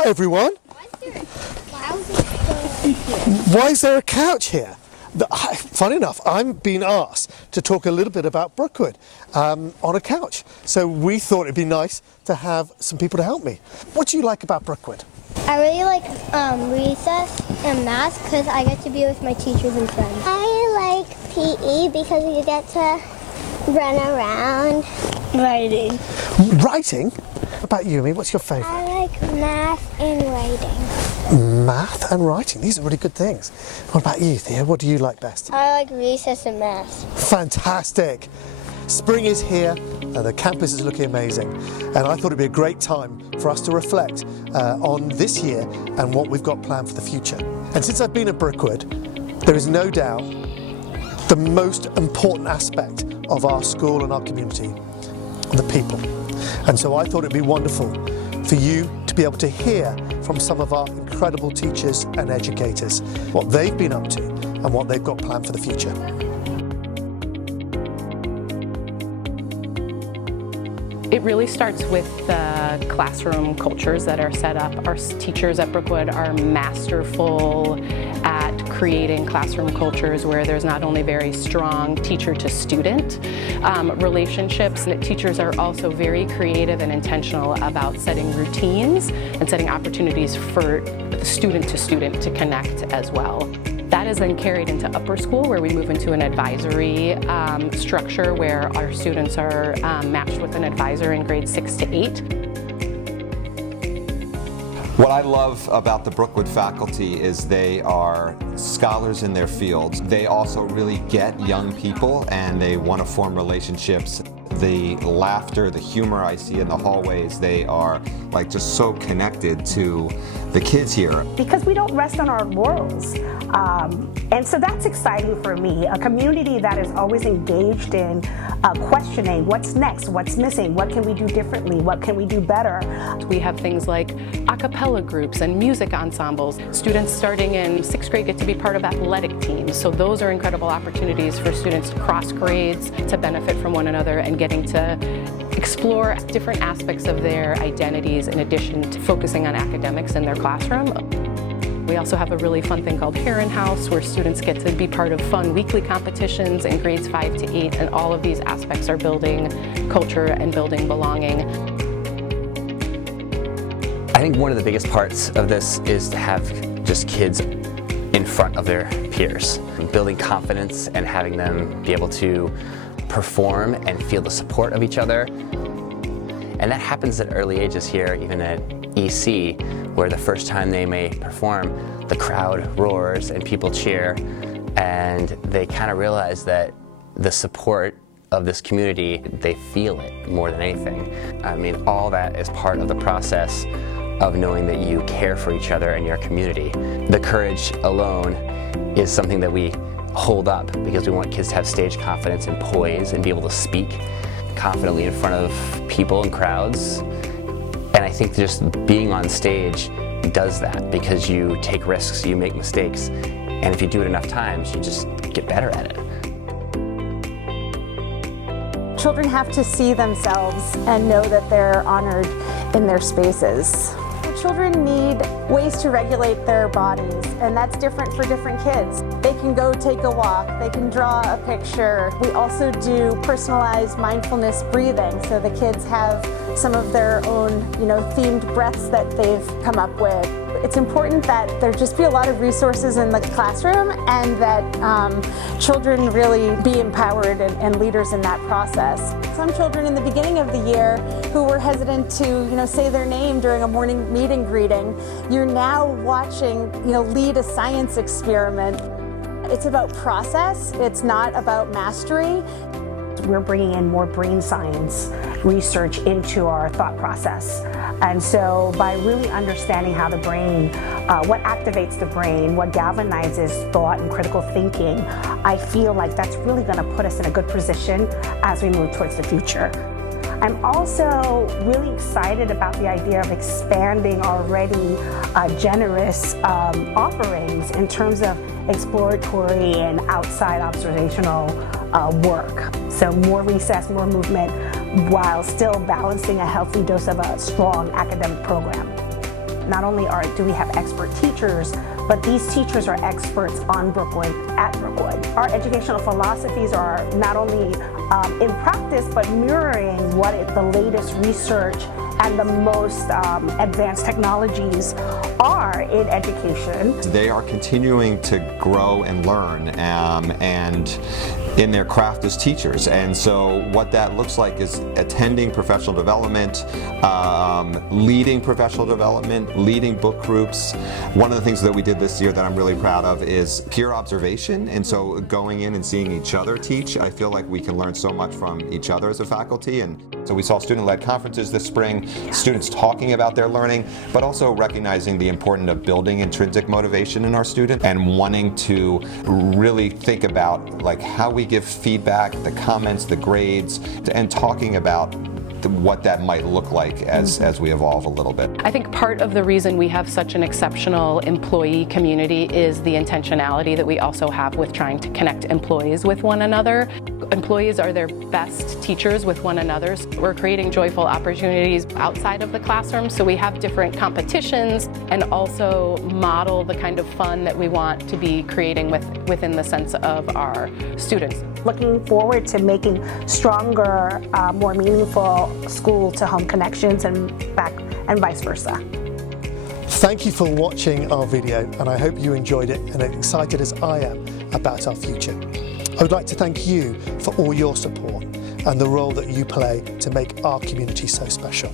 Hi everyone. Why is there a couch here? Funny enough, I'm being asked to talk a little bit about Brookwood on a couch. So we thought it'd be nice to have some people to help me. What do you like about Brookwood? I really like recess and math because I get to be with my teachers and friends. I like PE because you get to run around. Writing. Writing? What about you, Amy? What's your favourite? I like math and writing. Math and writing. These are really good things. What about you, Thea? What do you like best? I like recess and math. Fantastic. Spring is here and the campus is looking amazing. And I thought it'd be a great time for us to reflect on this year and what we've got planned for the future. And since I've been at Brookwood, there is no doubt the most important aspect of our school and our community are the people. And so I thought it'd be wonderful for you to be able to hear from some of our incredible teachers and educators what they've been up to and what they've got planned for the future. It really starts with the classroom cultures that are set up. Our teachers at Brookwood are masterful at creating classroom cultures where there's not only very strong teacher-to-student relationships, and teachers are also very creative and intentional about setting routines and setting opportunities for student-to-student to connect as well. That is then carried into upper school, where we move into an advisory structure where our students are matched with an advisor in grades 6 to 8. What I love about the Brookwood faculty is they are scholars in their fields. They also really get young people and they want to form relationships. The laughter, the humor I see in the hallways, they are like just so connected to the kids here. Because we don't rest on our laurels. And so that's exciting for me. A community that is always engaged in questioning what's next, what's missing, what can we do differently, what can we do better. We have things like a cappella groups and music ensembles. Students starting in 6th grade get to be part of athletic teams. So those are incredible opportunities for students to cross grades, to benefit from one another and getting to explore different aspects of their identities in addition to focusing on academics in their classroom. We also have a really fun thing called Heron House, where students get to be part of fun weekly competitions in grades 5 to 8, and all of these aspects are building culture and building belonging. I think one of the biggest parts of this is to have just kids in front of their peers, building confidence and having them be able to perform and feel the support of each other. And that happens at early ages here, even at EC, where the first time they may perform, the crowd roars and people cheer, and they kind of realize that the support of this community, they feel it more than anything. I mean, all that is part of the process of knowing that you care for each other and your community. The courage alone is something that we hold up because we want kids to have stage confidence and poise and be able to speak confidently in front of people and crowds. And I think just being on stage does that because you take risks, you make mistakes, and if you do it enough times, you just get better at it. Children have to see themselves and know that they're honored in their spaces. Children need ways to regulate their bodies, and that's different for different kids. They can go take a walk, they can draw a picture. We also do personalized mindfulness breathing, so the kids have some of their own, themed breaths that they've come up with. It's important that there just be a lot of resources in the classroom and that children really be empowered and leaders in that process. Some children in the beginning of the year who were hesitant to, say their name during a morning meet and greeting, you're now watching, lead a science experiment. It's about process, it's not about mastery. We're bringing in more brain science research into our thought process. And so by really understanding how the brain, what activates the brain, what galvanizes thought and critical thinking, I feel like that's really going to put us in a good position as we move towards the future. I'm also really excited about the idea of expanding already generous offerings in terms of exploratory and outside observational work. So more recess, more movement, while still balancing a healthy dose of a strong academic program. not only do we have expert teachers, but these teachers are experts on Brookwood, at Brookwood. Our educational philosophies are not only in practice, but mirroring the latest research and the most advanced technologies are in education. They are continuing to grow and learn and in their craft as teachers. And so what that looks like is attending professional development, leading professional development, leading book groups. One of the things that we did this year that I'm really proud of is peer observation. And so going in and seeing each other teach, I feel like we can learn so much from each other as a faculty. And so we saw student-led conferences this spring, students talking about their learning, but also recognizing the importance of building intrinsic motivation in our students and wanting to really think about like how we give feedback, the comments, the grades, and talking about what that might look like as we evolve a little bit. I think part of the reason we have such an exceptional employee community is the intentionality that we also have with trying to connect employees with one another. Employees are their best teachers with one another. We're creating joyful opportunities outside of the classroom, so we have different competitions and also model the kind of fun that we want to be creating within the sense of our students. Looking forward to making stronger, more meaningful school-to-home connections and vice versa. Thank you for watching our video, and I hope you enjoyed it and are excited as I am about our future. I would like to thank you for all your support and the role that you play to make our community so special.